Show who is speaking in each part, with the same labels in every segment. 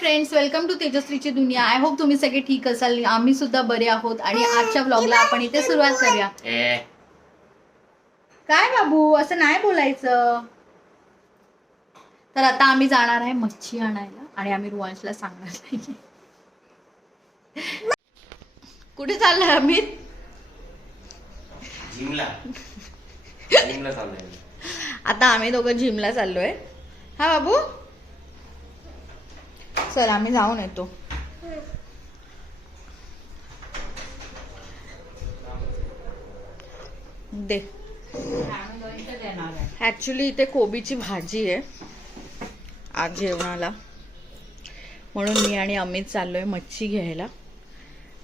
Speaker 1: Friends welcome to तेजश्रीची दुनिया. I hope तुम्ही सगळे ठीक असाल. आम्ही सुद्धा बरे आहोत. आणि आजच्या ब्लॉगला आपण इथे सुरुवात करूया. काय बाबू? असं नाही बोलायचं. तर आता आम्ही जाणार आहे मच्छी आणायला. आणि आम्ही रुवांशला सांगणार नाही. कुठे चाललाय अमित
Speaker 2: जिमला. जिमला चाललोय मी.
Speaker 1: आता आम्ही दोघं जिमला चाललोय. हा बाबू? चल आम्ही जाऊन येतो. दे. ऍक्च्युली इथे कोबीची भाजी आहे. आज जेवणाला. म्हणून मी आणि अमित चाललोय मच्छी घ्यायला.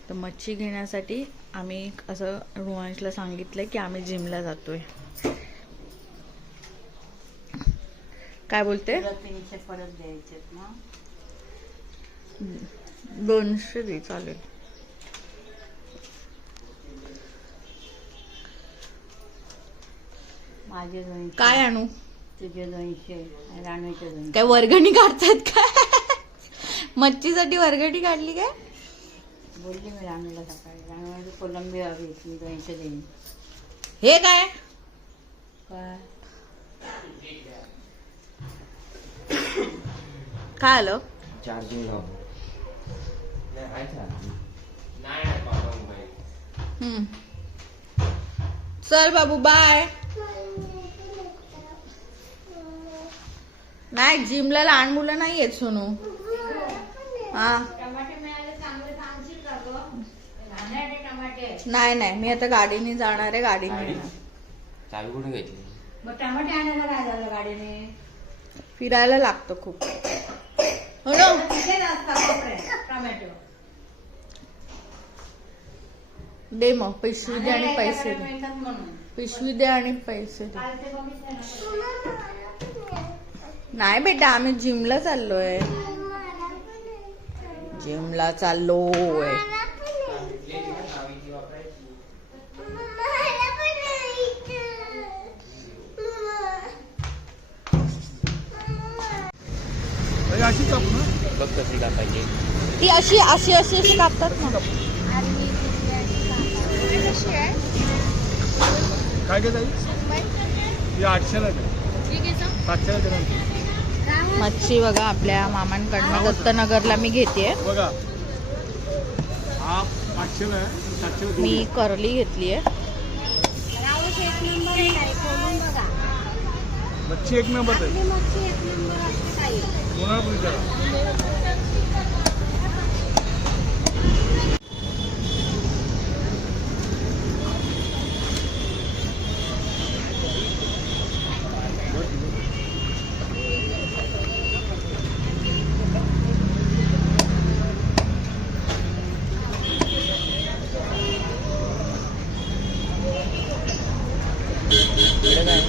Speaker 1: तर मच्छी घेण्यासाठी आम्ही असं रुवांशला सांगितलंय की आम्ही जिमला जातोय. काय बोलते?
Speaker 3: परत द्यायचे ना.
Speaker 1: दोनशे दे चालेल.
Speaker 3: माझे दोनशे.
Speaker 1: काय आणू?
Speaker 3: तुझे दोनशे राणूचे दोनशे.
Speaker 1: काय वर्गणी काढतायत काय? मच्छीसाठी वर्गणी काढली काय?
Speaker 3: बोलली मी राणूला सकाळी. राणू माझी कोलंबी हवी मी दोनशे देईन.
Speaker 1: हे काय?
Speaker 3: काय?
Speaker 1: काय आलं?
Speaker 2: चार्जिंग लाव नाही आहे चार्जिंग नाही नाही बाबा मोबाईल
Speaker 1: हम्म. चल बाबू बाय नाही जिमला लहान मुलं नाही येत सोनू. हा. नाही नाही. मी आता गाडीने जाणार आहे गाडीने.
Speaker 2: चावी कुठे घेतली?
Speaker 3: टमाटे आणायला काय झालं गाडीने?
Speaker 1: फिरायला लागतं खूप. हो ना
Speaker 3: टोमॅटो.
Speaker 1: दे मग पिशवी दे आणि पैसे दे. पिशवी दे आणि पैसे दे. नाही बेटा आम्ही जिमला चाललोय. जिमला चाललोय.
Speaker 2: बघ कशी
Speaker 1: ती अशी अशी अशी अशी कापतात ना.
Speaker 4: काय काय ताई? ही आठशेला आहे सातशेला देणार
Speaker 1: मच्छी बघा आपल्या मामांकडनं दत्तनगरला मी
Speaker 4: बघा. हा आहे. दोन
Speaker 1: मी करली घेतलीये.
Speaker 3: रावस एक नंबर आहे
Speaker 4: मच्छी एक नंबर आहे.
Speaker 3: आपली मच्छी एक नंबर असते ताई.
Speaker 4: कोणाला पण विचारा
Speaker 2: इकडे काय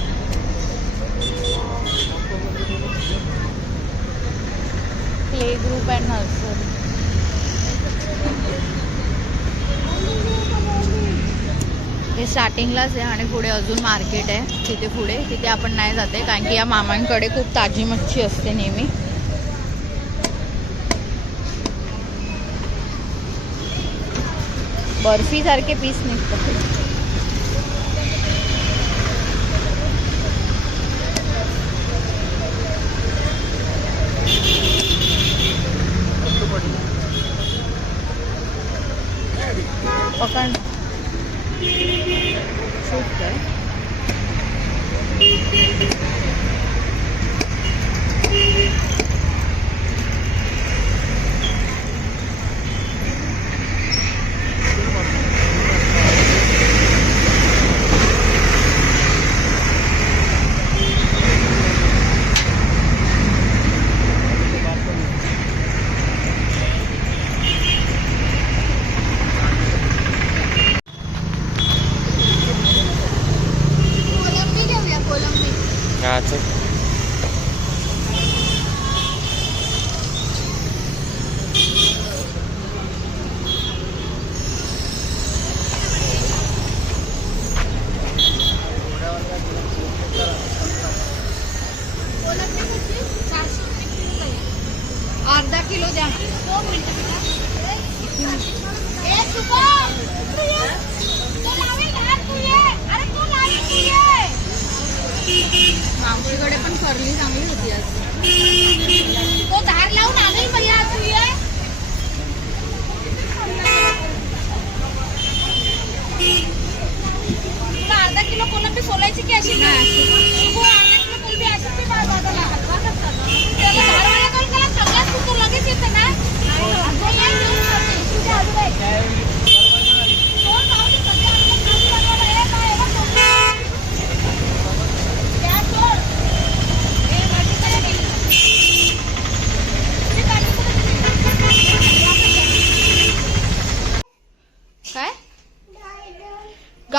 Speaker 1: प्ले ग्रुप अँड नर्सरी हे स्टार्टिंगलाच आहे आणि पुढे अजून मार्केट आहे. तिथे पुढे तिथे आपण नाही जाते कारण की या मामांकडे खूप ताजी मच्छी असते नेहमी. बर्फी सारखे पीस निघतात. पकड. शूट कर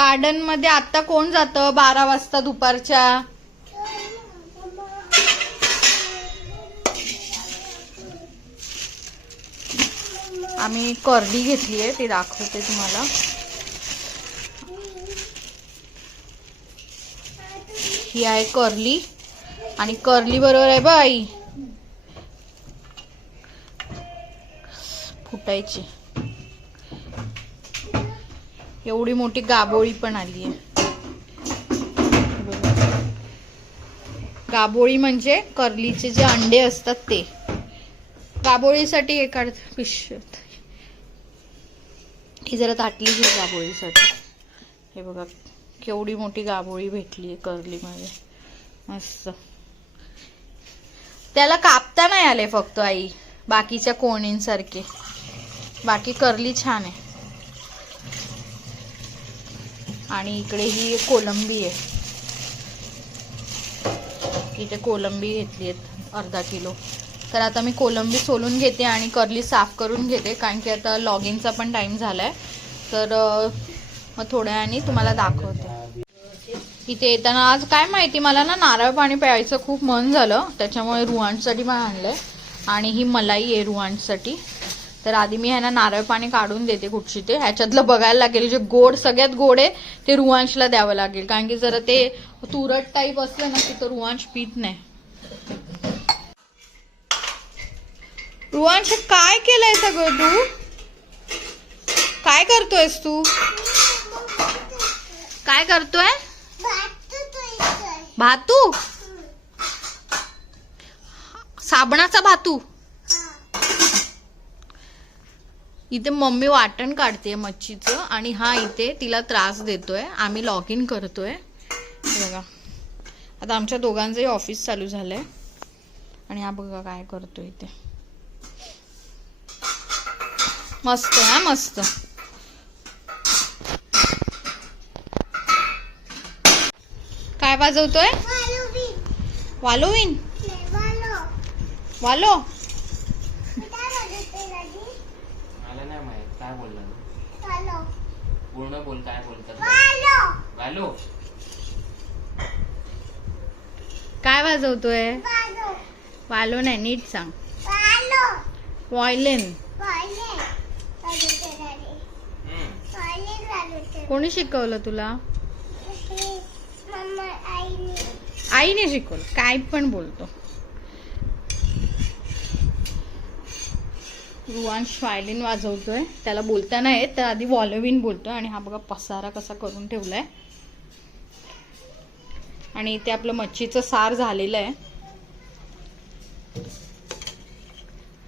Speaker 1: गार्डनमध्ये आता कोण जातं बारा वाजता दुपारच्या? आम्ही कर्डी घेतली आहे ती दाखवते तुम्हाला. ही आहे कर्ली. आणि कर्ली बरोबर आहे बाई. फुटायची. एवढी मोठी गाबोळी पण आली आहे. गाबोळी म्हणजे करलीचे जे अंडे असतात ते. गाबोळीसाठी हे काढ पिशवत ही जरा ताटली घे गाबोळीसाठी. हे बघा केवढी मोठी गाबोळी भेटली आहे करलीमध्ये. मस्त. त्याला कापता नाही आले फक्त आई बाकीच्या कोणींसारखे. बाकी करली छान आहे. आणि इकडे ही कोलंबी आहे. इथे कोलंबी घेतली आहेत अर्धा किलो. तर आता मी कोलंबी सोलून घेते आणि कर्ली साफ करून घेते कारण की आता लॉगिंगचा पण टाईम झाला आहे तर मग थोड्या आणि तुम्हाला दाखवते. इथे येताना आज काय माहिती मला ना नारळ पाणी प्यायचं खूप मन झालं. त्याच्यामुळे रुवांसाठी पण आणलंय. आणि ही मलाई आहे रुवांसाठी तर आधी मी ह्यांना नारळ पाणी काढून देते कुठची ते ह्याच्यातलं बघायला लागेल जे गोड सगळ्यात गोड आहे ते रुवांशला द्यावं लागेल. कारण की जरा ते तुरट टाईप असलं ना की रुवांश पित नाही. रुवांश काय केलंय सगळं तू? काय करतोयस तू? काय करतोय? भातू? साबणाचा भातू. इथे मम्मी वाटण काढते मच्छीचं आणि हा इथे तिला त्रास देतोय. आम्ही लॉग इन करतोय बघा. आता आमच्या दोघांचंही ऑफिस चालू झालंय. आणि हा बघा काय करतोय इथे. मस्त हा मस्त. काय वाजवतोय? वालोविन वालो.
Speaker 2: मला नाही माहीत काय बोलला पूर्ण बोल काय बोलतात? वालो
Speaker 1: काय वाजवतोय? वालो नाही नीट सांग. व्हायलिन
Speaker 2: हम्म.
Speaker 1: कोणी शिकवलं तुला? आईने शिकवलं. काय पण बोलतो. रुवांश व्हायलिन वाजवतोय. त्याला बोलता नाही येत तर आधी वॉलोविन बोलतोय आणि हा बघा पसारा कसा करून ठेवला आहे आणि इथे आपलं मच्छीचं सार झालेलं आहे.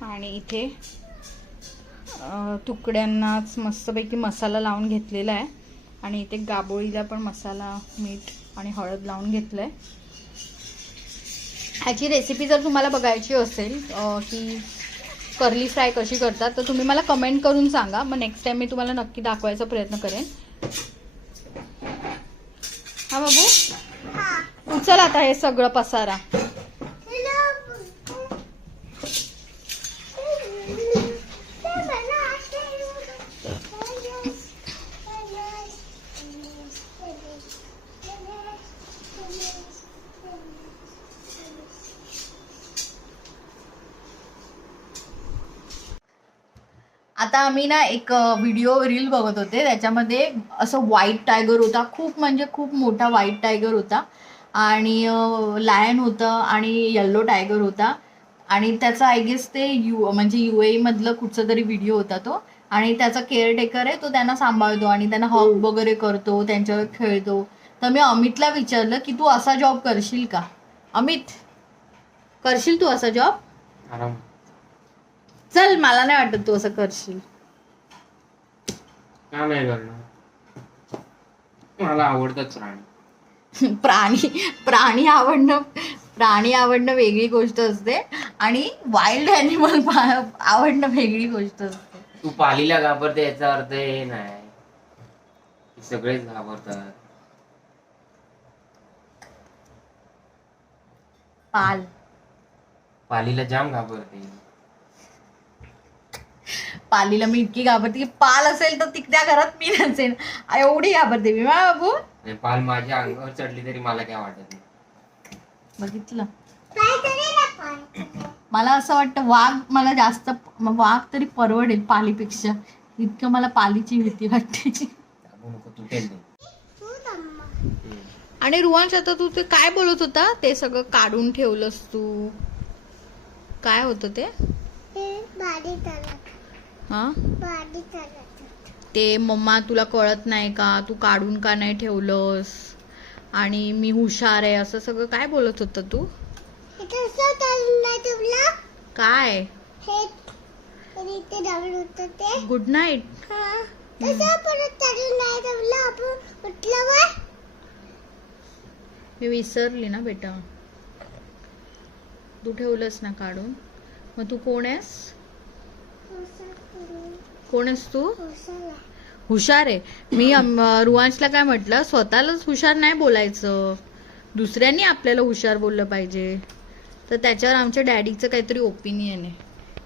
Speaker 1: आणि इथे तुकड्यांनाच मस्तपैकी मसाला लावून घेतलेला आहे. आणि इथे गाबोळीला पण मसाला मीठ आणि हळद लावून घेतलं आहे ह्याची रेसिपी जर तुम्हाला बघायची असेल की कर्ली फ्राय कशी करतात तर तुम्ही मला कमेंट करून सांगा. मग नेक्स्ट टाइम मी तुम्हाला नक्की दाखवायचा प्रयत्न करेन. हा बाबू? उचल आता हे सगळं पसारा. आम्ही ना एक व्हिडिओ रील बघत होते. त्याच्यामध्ये असं व्हाईट टायगर होता. खूप म्हणजे खूप मोठा व्हाईट टायगर होता. आणि लायन होतं आणि येल्लो टायगर होता. आणि त्याचा आय गेस ते यू म्हणजे यू ए मधलं कुठचा तरी व्हिडिओ होता तो. आणि त्याचा केअरटेकर आहे तो त्यांना सांभाळतो आणि त्यांना हॉक वगैरे करतो त्यांच्यावर खेळतो. तर मी अमितला विचारलं की तू असा जॉब करशील का? अमित करशील तू असा जॉब चल मला नाही वाटत तू असं करशील.
Speaker 2: का नाही करणार? मला आवडतच प्राणी
Speaker 1: प्राणी प्राणी आवडणं प्राणी आवडणं वेगळी गोष्ट असते आणि वाईल्ड ॲनिमल आवडणं वेगळी गोष्ट असते.
Speaker 2: तू पालीला घाबरते याचा अर्थ हे नाही. की सगळेच घाबरतात.
Speaker 1: पाल.
Speaker 2: पालीला जाम घाबरते.
Speaker 1: पालीला मी इतकी घाबरते की पाल असेल तर तिकड्या घरात मी नसेल एवढी घाबरते मी मा बाबू?
Speaker 2: पाल माझ्या अंगावर चढली तरी मला काय वाटत नाही.
Speaker 1: बघितलं. मला असं वाटतं वाघ मला जास्त वाघ तरी परवडेल पालीपेक्षा. इतकं मला पालीची भीती वाटते.
Speaker 2: दाबू नको तुटेल ते हम्म.
Speaker 1: आणि रुवांश आता तू ते काय बोलत होता? ते सगळं काढून ठेवलंस तू. काय होतं ते? हा? ते मम्मा तुला कळत नाही का? तू काढून का नाही ठेवलंस? आणि मी हुशार आहे असं सगळं काय बोलत होतं तू? काय? गुड नाईट मी विसरली ना बेटा. तू ठेवलंस ना काढून. मग तू कोण आहेस? कोण आहेस तू? हुशार आहे. मी रुवांशला काय म्हटलं? स्वतःलाच हुशार नाही बोलायचं. दुसऱ्यांनी आपल्याला हुशार बोललं पाहिजे. तर त्याच्यावर आमच्या डॅडीचं काहीतरी ओपिनियन आहे.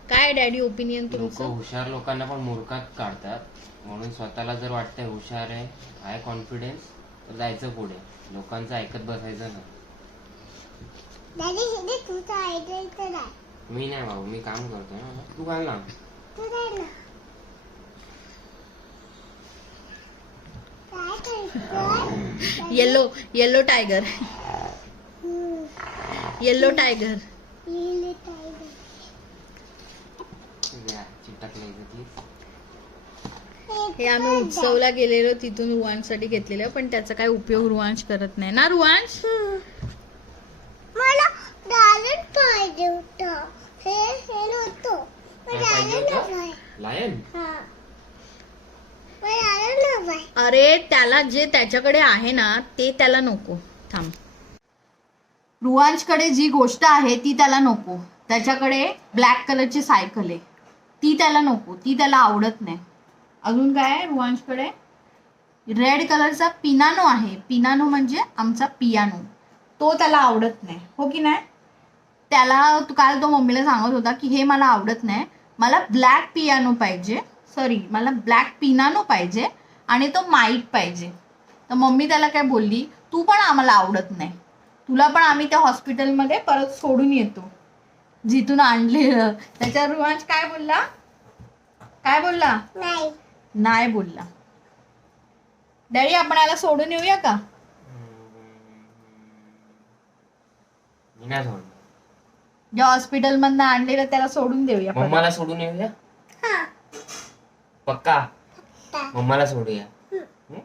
Speaker 1: काय डॅडी ओपिनियन
Speaker 2: लोक
Speaker 1: तुमचं?
Speaker 2: हुशार लोकांना पण मूर्खात काढतात. म्हणून स्वतःला जर वाटतंय हुशार आहे हाय कॉन्फिडन्स तर जायचं पुढे. लोकांचं ऐकत बसायचं नाही. मी नाही भाऊ मी काम करतो ना तू घाल ना
Speaker 1: yellow yellow tiger yellow tiger हे आम्ही उत्सवला गेलेलो तिथून रुवांशसाठी घेतलेलं पण त्याचा काय उपयोग रुवांश करत नाही. ना रुवांश?
Speaker 5: मला पाहिजे होतं. हे होतं
Speaker 2: काय पाहिजे होतं लायन
Speaker 1: अरे त्याला जे त्याच्याकडे आहे ना ते त्याला नको. थांब. रुवांशकडे जी गोष्ट आहे ती त्याला नको. त्याच्याकडे ब्लॅक कलरची सायकल आहे. ती त्याला नको. ती त्याला आवडत नाही. अजून काय आहे रुवांशकडे रेड कलरचा पिनानो आहे. पिनानो म्हणजे आमचा पियानो. तो त्याला आवडत नाही. हो की नाही? त्याला तू काल तो मम्मीला सांगत होता की हे मला आवडत नाही. मला ब्लॅक पियानो पाहिजे. सॉरी मला ब्लॅक पिनानो पाहिजे आणि तो माईट पाहिजे. तर मम्मी त्याला काय बोलली तू पण आम्हाला आवडत नाही. तुला पण आम्ही त्या हॉस्पिटलमध्ये परत सोडून येतो. जिथून आणलेलं त्याच्यावर रुवांश काय बोलला? काय बोलला?
Speaker 5: नाही.
Speaker 1: नाही बोलला. डॅडी आपण याला सोडून येऊया का? ज्या हॉस्पिटलमधनं आणलेलं त्याला सोडून देऊया परत.
Speaker 2: मम्माला सोडून येऊया? पक्का? मम्माला सोडूया. हं?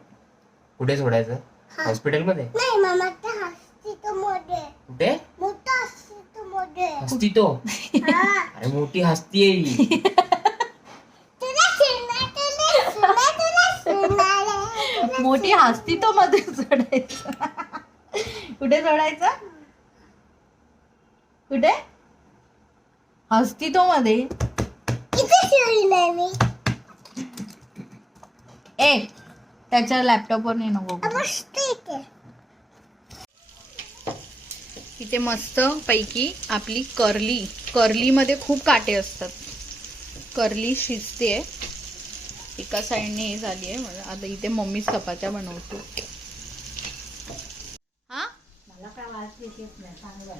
Speaker 2: कुठे सोडायचं? हॉस्पिटलमध्ये
Speaker 5: नाही मामा ते हस्ती तो मोठे
Speaker 2: कुठे?
Speaker 5: मोठा हस्ती तो मोठे
Speaker 2: हस्ती तो अरे मोठी हस्ती आहे ही.
Speaker 5: तुला शिरणार तुला शिरणार तुला शिरणार आहे.
Speaker 1: मोठी हस्ती तो मध्ये सोडायचं. कुठे सोडायचं? कुठे? हस्ती तो मध्ये ए त्याच्या लॅपटॉपवर नाही नको
Speaker 5: इथे
Speaker 1: इथे मस्त पैकी आपली कर्ली. कर्लीमध्ये खूप काटे असतात. कर्ली शिजते एका साईडने हे झाली आहे मला आता इथे मम्मी चपात्या बनवतो. हा?
Speaker 3: मला काय वास येत नाही. चांगलं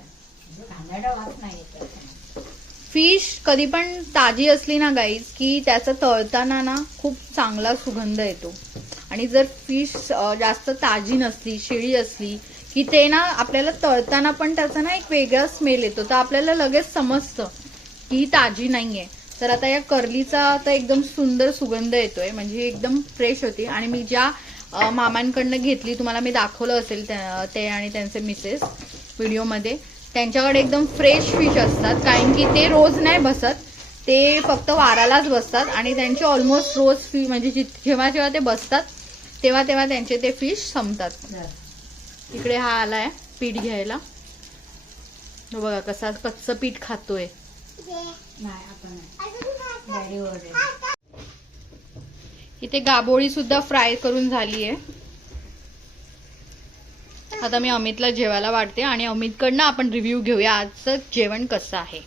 Speaker 3: म्हणजे नाही येत
Speaker 1: फिश कधी पण ताजी असली ना गाईज की त्याचा तळताना ना खूप चांगला सुगंध येतो. आणि जर फिश जास्त ताजी नसली शिळी असली की ते ना आपल्याला तळताना पण त्याचा ना एक वेगळा स्मेल येतो. तर आपल्याला लगेच समजतं की ही ताजी नाहीये. तर आता या करलीचा आता एकदम सुंदर सुगंध येतोय. म्हणजे एकदम फ्रेश होती. आणि मी ज्या मामांकडनं घेतली तुम्हाला मी दाखवलं असेल ते आणि त्यांचे मिसेस व्हिडिओमध्ये त्यांच्याकडे एकदम फ्रेश फिश असतात. कारण की ते रोज नाही बसत. ते फक्त वारालाच बसतात. आणि त्यांचे ऑलमोस्ट रोज फी म्हणजे जित- जेव्हा जेव्हा ते बसतात तेव्हा तेव्हा त्यांचे ते फिश संपतात. इकडे हा आलाय पीठ घ्यायला. तो बघा कसा कच्चं पीठ खातोय. इथे गाबोळी सुद्धा फ्राय करून झाली आहे आता मी अमितला जेवायला वाढते आणि अमितकडनं आपण रिव्ह्यू घेऊया आजचं जेवण कसं आहे.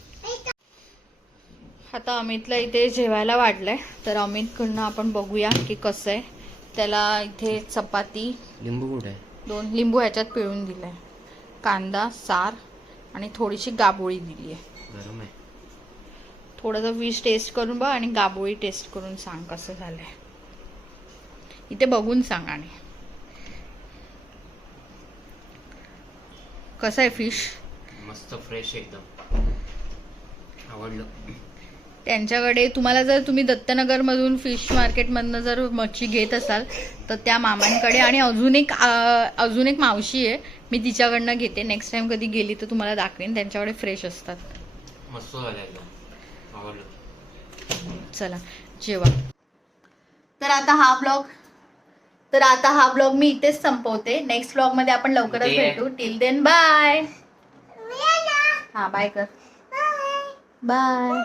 Speaker 1: आता अमितला इथे जेवायला वाढलंय तर अमितकडनं आपण बघूया की कसं आहे. त्याला इथे चपाती
Speaker 2: लिंबू कुठे
Speaker 1: दोन लिंबू ह्याच्यात पिळून दिलाय. कांदा सार आणि थोडीशी गाबोळी दिली आहे.
Speaker 2: गरम आहे.
Speaker 1: थोडंसं फिश टेस्ट करून बघ आणि गाबोळी टेस्ट करून सांग कसं झालंय. इथे बघून सांग आणि. कसं आहे फिश
Speaker 2: मस्त फ्रेश एकदम. आवडलं.
Speaker 1: त्यांच्याकडे तुम्हाला जर तुम्ही दत्तनगरमधून फिश मार्केटमधनं जर मच्छी घेत असाल तर त्या मामांकडे आणि अजून एक आ, अजून एक मावशी आहे मी तिच्याकडनं घेते. नेक्स्ट टाइम कधी गेली तर तुम्हाला दाखवेन. त्यांच्याकडे फ्रेश असतात.
Speaker 2: मस्त झालं एकदम. आवडलं.
Speaker 1: चला जेवा. तर आता हा ब्लॉग तर आता हा ब्लॉग मी इथेच संपवते. नेक्स्ट ब्लॉगमध्ये आपण लवकरच भेटू. टिल देन बाय हा बाय कर. बाय